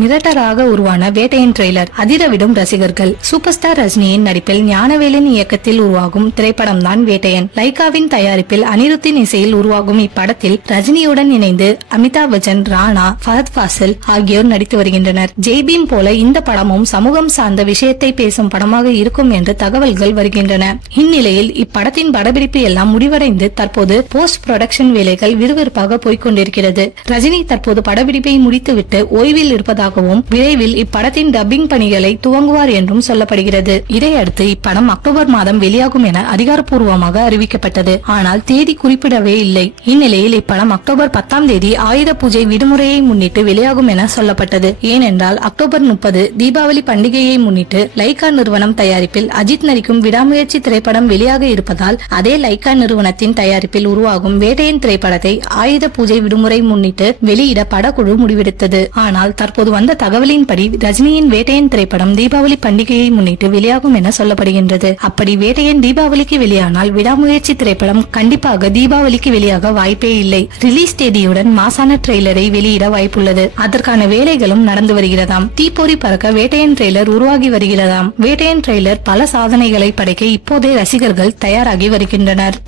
மிரட்டலாக உருவான வேட்டையின் ட்ரெய்லர் அதிரவிடும் ரசிகர்கள். Super star ரஜினியின் நடிப்பில் ஞானவேலின் இயக்கத்தில் உருவாகும் திரைப்படம் தான் வேட்டையன். லைகாவின் தயாரிப்பில் அனிருத்தின் இசையில் உருவாகும் இப்படத்தில் ரஜினியுடன் இணைந்து அமிதாப் பச்சன், ராணா, ஃபஹத் ஃபாசில் ஆகியோர் நடித்து வருகின்றனர். ஜெய்பீம் போல இந்த படமும் சமூகம் சார்ந்த விஷயத்தை பேசும் படமாக இருக்கும் என்று தகவல்கள் வருகின்றன. இந்நிலையில் இப்படத்தின் படப்பிடிப்பு எல்லாம் முடிவடைந்து தற்போது போஸ்ட் புரொடக்ஷன் வேலைகள் விறுவிறுப்பாக போய்கொண்டிருக்கிறது. ரஜினி தற்போது படப்பிடிப்பை முடித்துவிட்டு ஓய்வில் இருப்பதாகவும் விரைவில் இப்படத்தின் டப்பிங் பணிகளை துவங்குவார் என்றும் சொல்லப்படுகிறது. இதையடுத்து இப்படம் அக்டோபர் மாதம் வெளியாகும் என அதிகாரப்பூர்வமாக அறிவிக்கப்பட்டது. ஆனால் தேதி குறிப்பிடவே இல்லை. இந்நிலையில் இப்படம் அக்டோபர் 10ஆம் தேதி ஆயுத பூஜை விடுமுறையை முன்னிட்டு வெளியாகும் என சொல்லப்பட்டது. ஏனென்றால் அக்டோபர் 30 தீபாவளி பண்டிகையை முன்னிட்டு லைகா நிறுவனம் தயாரிப்பில் அஜித் நடிக்கும் விடாமுயற்சி திரைப்படம் வெளியாக இருப்பதால் அதே லைகா நிறுவனத்தின் தயாரிப்பில் உருவாகும் வேட்டையின் திரைப்படத்தை ஆயுத பூஜை விடுமுறை முன்னிட்டு வெளியிட படக்குழு முடிவெடுத்தது. ஆனால் தற்போது வந்த தகவலின்படி ரஜினியின் வேட்டையன் திரைப்படம் தீபாவளி பண்டிகையை முன்னிட்டு வெளியாகும் என சொல்லப்படுகின்றது. அப்படி வேட்டையன் தீபாவளிக்கு வெளியானால் விடாமுயற்சி திரைப்படம் கண்டிப்பாக தீபாவளிக்கு வெளியாக வாய்ப்பே இல்லை. ரிலீஸ் தேதியுடன் மாசான ட்ரெய்லரை வெளியிட வாய்ப்புள்ளது. அதற்கான வேலைகளும் நடந்து வருகிறதாம். தீப்பொறி பறக்க வேட்டையன் ட்ரெய்லர் உருவாகி வருகிறதாம். வேட்டையன் ட்ரெய்லர் பல சாதனைகளை படைக்க இப்போதே ரசிகர்கள் தயாராகி வருகின்றனர்.